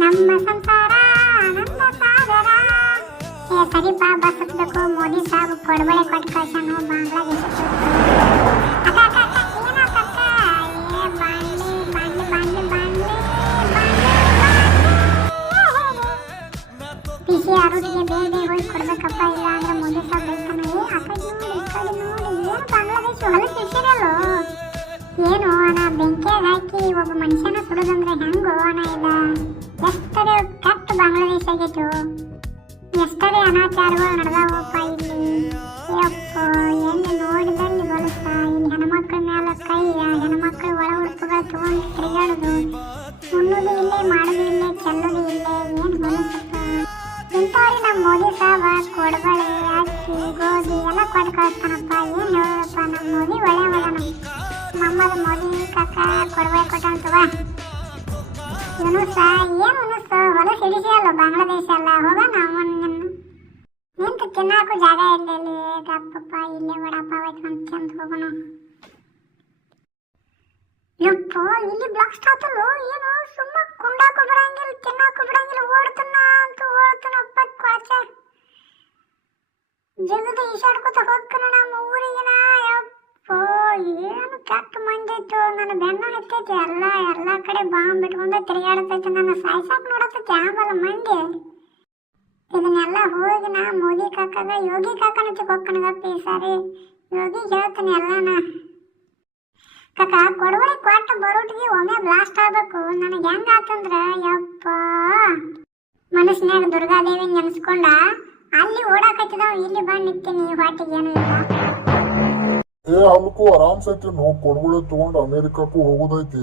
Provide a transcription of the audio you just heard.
ನಮ್ಮ ಸಂಸಾರ ಆನಂದ ಸಾಗರ. ಏ ಸರಿಪ ಬಸ್ ಹತ್ಬೇಕು, ಮೋದಿ ಸಾಬ್ ಕೊಡಬಳೆ ಕೊಟ್ಟು ಕಳ್ಸನು ಬಾಂಗ್ಲಾದೇಶಕ್ಕೆ. ಅಕ್ಕ ಅಕ್ಕ ಅಕ್ಕ ಏನಕ್ಕ ಅಕ್ಕ? ಏ ಬಾಂಡ್ಲಿ ಬಾಂಡ್ಲಿ ಬಾಂಡ್ಲಿ ಬಾಂಡ್ಲಿ ಪಿಸಿ ಆರೋಟಿಗೆ ಬೇಗ ಬೇಗ ಹೋಗಿ ಕೊಡ್ಬೇಕಪ್ಪ, ಇಲ್ಲ ಅಂದ್ರೆ ಮೋದಿ ಸಾಬ್ ಬೈತಾನ. ಏ ಆ ಕಡೆ ನೋಡಿ ಈ ಕಡೆ ನೋಡಿ, ಏನು ಬಾಂಗ್ಲಾದೇಶ ಹೊಲಕ್ಕೆ ಇಟ್ಟಿರಲ್ಲೋ ಏನು ಅಣ್ಣ? ಬೆಂಕಿಯಾಗ ಹಾಕಿ ಒಬ್ಬ ಮನುಷ್ಯನ ಸುಡೋದಂದ್ರೆ ಹೆಂಗೋ ಅಣ್ಣ? ಇಲ್ಲ ಎಷ್ಟರೇ ಕೆಟ್ಟ ಬಾಂಗ್ಲಾದೇಶ ಆಗೈತು, ಎಷ್ಟರೇ ಅನಾಚಾರಗಳು ನಡೆದಾವಪ್ಪ ಇಲ್ಲಿ. ಯಪ್ಪ ಎಲ್ಲಿ ನೋಡಿದಲ್ಲಿ ಹೊಲಸ, ಇಲ್ಲಿ ಹೆಣ್ಮಕ್ಳ ಮ್ಯಾಲ ಕೈ, ಹೆಣ್ಮಕ್ಳು ಒಳ ಉಡುಪುಗಳು ತಗೊಂಡು ತಿರುಗಾಡೋದು, ಉಣ್ಣೋದು ಇಲ್ಲೇ, ಮಾಡೋದು ಇಲ್ಲೇ, ಚೆಲ್ಲೋದು ಇಲ್ಲೇ, ಏನು ಹೊಲಸಪ್ಪ. ಇಂಥವ್ರಿಗೆ ನಮ್ಮ ಮೋದಿ ಸಾಬ ಕೊಡಬಳೆ ಅಕ್ಕಿ ಗೋಧಿ ಎಲ್ಲ ಕೊಟ್ಟು ಕಳಿಸ್ತಾನಪ್ಪ. ಏನು ಹೇಳೋದಪ್ಪ, ನಮ್ಮ ಮೋದಿ ಒಳ್ಳೆ ಮಗನ. ನಮ್ಮದ ಮೋದಿ ಕಾಕ ಕೊಡಬಳೆ ಕೊಟ್ಟಂತವ. ಯುನುಸ ಏನು ಯುನುಸ ಹೊಲಸ ಹಿಡಿಸಿಯಲ್ಲ ಬಾಂಗ್ಲಾದೇಶ ಅಲ್ಲ. ಹೋಗೋಣ ಅವನ್ನ ನಿಂತು ತಿನ್ನಾಕು ಜಾಗ ಇರಲಿಲ್ಲ. ಗಪ್ಪಪ್ಪ ಇಲ್ಲೇ ವಡಾಪಾವ್ ಐತ್ಕೊಂಡ್ ಚಂದ ಹೋಗೋಣ. ಯಪ್ಪ ಇಲ್ಲಿ ಬ್ಲಾಸ್ಟ್ ಆತಲ್ಲೋ, ಏನು ಸುಮ್ಮ ಕುಂಡಾಕು ಬಿಡಂಗಿಲ್ಲ, ತಿನ್ನಾಕು ಬಿಡಂಗಿಲ್ಲ, ಓಡ್ತನ ಅಂತ ಓಡ್ತನಪ್ಪ ಕೊಳಚ. ಜಗದ ಈಶಾಡ್ಕೊತ ಹೋಗ್ಕನ ನಮ್ಮ ಊರಿಗಿನ. ಯಪ್ಪೋ ಏನು ಕೆಟ್ಟ ಮಂದಿ ಐತು, ನನ್ನ ಬೆನ್ನ ಹತ್ತೈತಿ. ಎಲ್ಲ ಕಡೆ ಬಾಂಬ್ ಬಿಟ್ಕೊಂಡ ತಿರುಗಾಡ್ತೈತಿ, ನನ್ನ ಸಾಯ್ಸಾಕ್ ನೋಡತೈತಿ ಆಂಬಲ ಮಂದಿ. ಇದನ್ನೆಲ್ಲ ಹೋಗಿ ನಾ ಮೋದಿ ಕಾಕಾಗ ಯೋಗಿ ಕಾಕನ ಹೋಗ್ಕನಗಪ್ಪ ಈ ಸಾರಿ. ಯೋಗಿ ಹೇಳ್ತಾನೆ ಎಲ್ಲಾನ. ಕಾಕ ಕೊಡಬಳೆ ಕೊಟ್ಟ ಬರೋಟಿಗೆ ಒಮ್ಮೆ ಬ್ಲಾಸ್ಟ್ ಆಗ್ಬೇಕು. ನನಗೆ ಹೆಂಗ ಆತಂದ್ರ ಯಪ್ಪ ಮನಸ್ಸಿನಾಗ ದುರ್ಗಾದೇವಿ ನೆನೆಸ್ಕೊಂಡ ಅಲ್ಲಿ ಓಡಾಕತ್ತಿದವ, ಇಲ್ಲಿ ಬಂದು ನಿಂತೀನಿ ಹೊಟ್ಟಿಗೆ ಏನೂ ಇಲ್ಲ. ಏ ಅಲ್ಕು ಆರಾಮ್ ಸೈತಿ ನೋ, ಕೊಡಬಳೆ ತಗೊಂಡು ಅಮೇರಿಕಕ್ಕೂ ಹೋಗೋದೈತಿ.